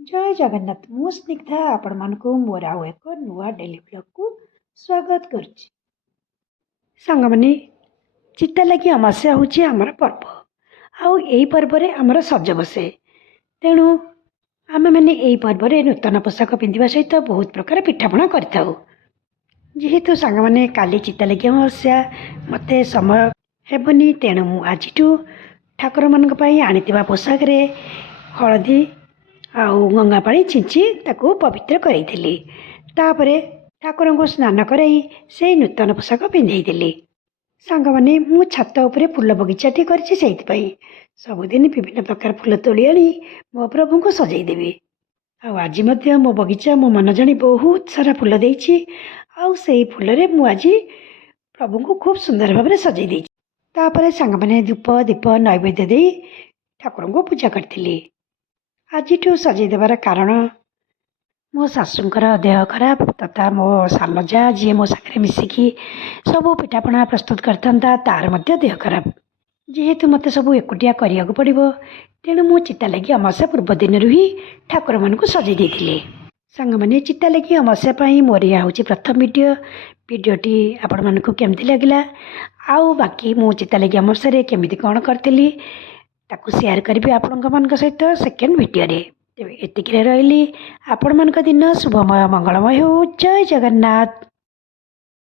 जय जगन्नाथ मु स्निग्धा आपण मानकु मोर आउ एक नुआ डेली ब्लॉग को स्वागत करुच्ची। सांग माने चिता लगी अमास्या होची हमर पर्व। आउ एई पर्व रे हमर सज बसे। तेणु आमे माने एई पर्व रे नूतन पोशाक पिंधिबा सहित बहुत प्रकार पिठापଣା करथाउ। जेहेतु सांग माने काली चिता लगी अमास्या मते समय हेबनी तेणु मु आजिठु ठाकुर मानक पई आनितिबा पोशाक रे हळदी आउ गंगा पानी छिंची ताकू पवित्र करैथिली। तापरे ठाकुर को स्नान कराई से नूतन पोशाक पिंधेइथिली। सांग माने मु छात उपरे फूल बगीचाटी करछि सेइथिपई सबुदिन विभिन्न प्रकार फूल तोली आनी मो प्रभु को सजई देबी। आउ आज मध्य मो बगीचा मो मन जानी बहुत सारा फूल देइछि। आउ सेई फूल रे मु आज प्रभु को खूब सुंदर भाव सजई देइछि। तापरे सांग माने धूप दीप नैवेद्य देई ठाकुर को पूजा करथिली। आजिठू सजई देवार कारण मो शाशुंकर देह खराब तथा मो सान जा जी मो सागर मिसिकी सबू पिठापଣା प्रस्तुत करता तार मध्य देह खराब। जेहेतु मत सब एकुटिया करिया को पड़िबो तेणु मु चिता लगी अमास्या पूर्व दिन ही ठाकुर मान को सजई देइथिले। सांग माने चिता लगी अमास्या पई मोर या होची प्रथम वीडियोटी आपण मानकु केमति लागिला आउ बाकी मु चिता लगी अमास्या रे केमिति कोन करथिली ताकू शेयर करी आपण सहित सेकेंड वीडियो रे। तेबे एतिकी रहिली आपण मान दिन शुभमय मंगलमय हो। जय जगन्नाथ।